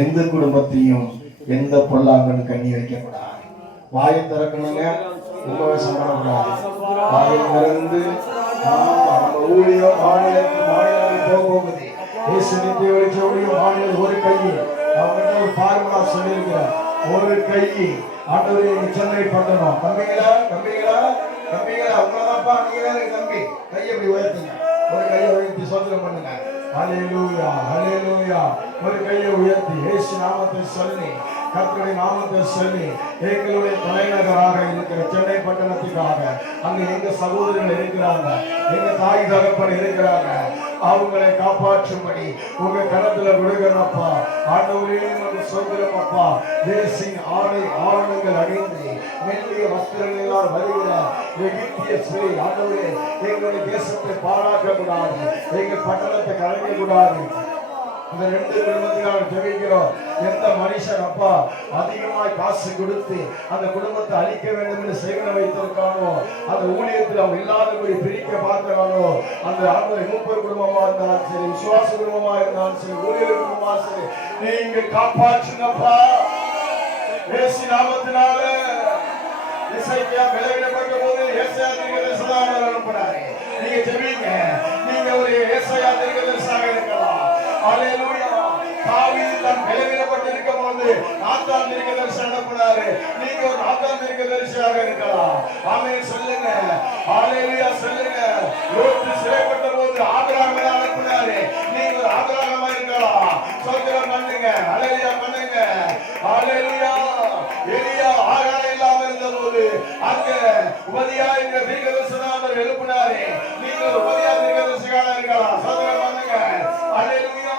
எந்த குடும்பத்தையும் எந்த பொல்லாங்கன்னு கண்ணி வைக்கக்கூடாது வாயை திறக்கணுங்க. உபவாசம் பண்ணக்கூடாது வாயை திறந்து ஊழியம் மாநிலத்துக்கு மாநிலம் போகுது. இயேசு நித்திய மாநிலம் ஒரு கை அவங்ககிட்ட ஒரு ஒரு கை சென்னை பண்ணணும் தம்பிங்களா தம்பிங்களா தம்பிங்களா உங்களதாப்பா நீங்க வேற தம்பி. கையை இப்படி உயர்த்துங்க. ஒரு கையை உயர்த்தி சோதனை பண்ணுங்க. ஹalleluya ஹalleluya ஒரு கையை உயர்த்தி ஏசு நாமத்தை சொல்லி கர்த்தருடைய நாமத்தை சொல்லி எங்களுடைய தலைநகராக இருக்கிற சென்னை பட்டணத்துக்காக அங்கே எங்க சகோதரர்கள் இருக்கிறாங்க எங்க தாய் தகப்பன் இருக்கிறாங்க அவங்களை காப்பாற்றும்படி உங்க கரத்துல விடுகிறப்பா ஆண்டவரே நமக்கு சுதந்திரம் அப்பா. தேசின் ஆடை ஆவணங்கள் அணிந்து மெல்லிய வஸ்திரங்கள் எல்லாம் வருகிற எகிப்திய ஸ்ரீ ஆண்டவரே எங்களுடைய தேசத்தை பாராட்டக்கூடாது. எங்கள் பட்டணத்தை கலைக்க இந்த ரெண்டு குடும்பத்துக்காக ஜெபிக்கிறோம். எந்த மனுஷன் அப்பா அதிகமாய் காசு கொடுத்து அந்த குடும்பத்தை அழிக்க வேண்டும் என்று செய்வன வைத்திருக்கானோ அந்த ஊழியத்தில் அவன் இல்லாதபடி பிரிக்க பார்க்கிறானோ அந்த அந்த மூப்பர் குடும்பமா இருந்தாலும் சரி விசுவாச குடும்பமா இருந்தாலும் சரி ஊழியர் குடும்பமா சரி நீங்க காப்பாற்றுங்கப்பா. பேசி நாமத்தினால. இசைக்கியா விளைவிடப்பட்ட போது ஏசையா தீர்க்கதரிசனாக அனுப்பினாரு நீங்க ஜெபிங்க. நீங்க ஒரு ஏசையா தீர்க்கதரிசனாக இருக்கலாம். அலையலூயா தாவீது தன் விளைவிடப்பட்டு இருக்கும் போது நாத்தான் தீர்க்கதரிசி அனுப்பினாரு நீங்க ஒரு நாத்தான் தீர்க்கதரிசியாக இருக்கலாம். ஆமென். சொல்லுங்க. உபதியா என்ற தீர்க்கதரிசனாளர் எழுப்பினாரே. நீங்கள் உபதியா தீர்க்கதரிசிகளா இருக்கலாம் சோதனம் பண்ணுங்க அல்லேலூயா.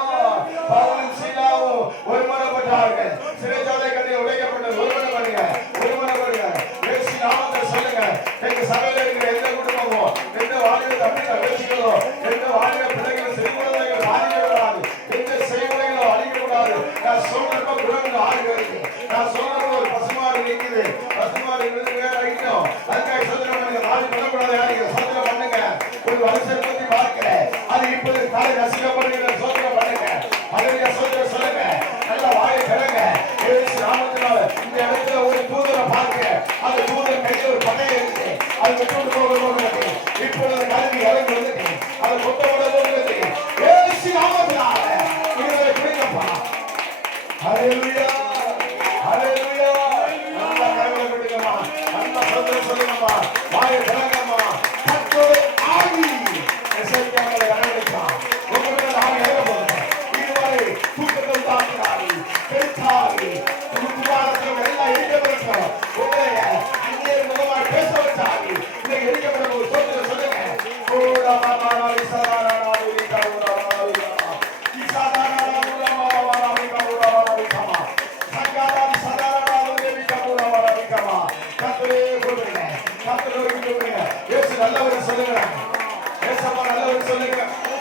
பவுலும் சீலாவும் ஒருமனப்பட்டார்கள். சிறைச்சாலை கட்டி உடைக்கப்பட்டது ஒருமனப்படுங்க ஒருமனப்படுங்க பேசி நாமத்தை சொல்லுங்க. எங்க சபையில இருக்கிற எந்த குடும்பமோ எந்த வாழ்க்கை தம்பி தங்கச்சிகளோ எந்த வாழ்க்கை பிள்ளைகள் செய்முறைகள் பாதிக்கப்படாது. எந்த செய்முறைகளோ அழிக்கக்கூடாது நான் சொல்றப்ப குழந்தை ஆறு வருது நான் சொல்றப்ப ஒரு பசுமாடு நிற்குது பசுமாடு நிற்குது வேற அழிக்கணும் அதுக்காக சோதனை பண்ணுங்க நாலு பண்ணக்கூடாது யாருக்கு சோதனை பண்ணுங்க ஒரு வருஷம் பத்தி பார்க்கிறேன் அது இப்போது தலை நசுக்கப்படுகிற சோதனை பண்ணுங்க அதுக்கு சோதனை சொல்லுங்க. நல்ல வாயை திறங்க. ஏசு நாமத்தினால இந்த இடத்துல ஒரு தூதரை பார்க்க. அந்த palabra soberana. Esa palabra soberana.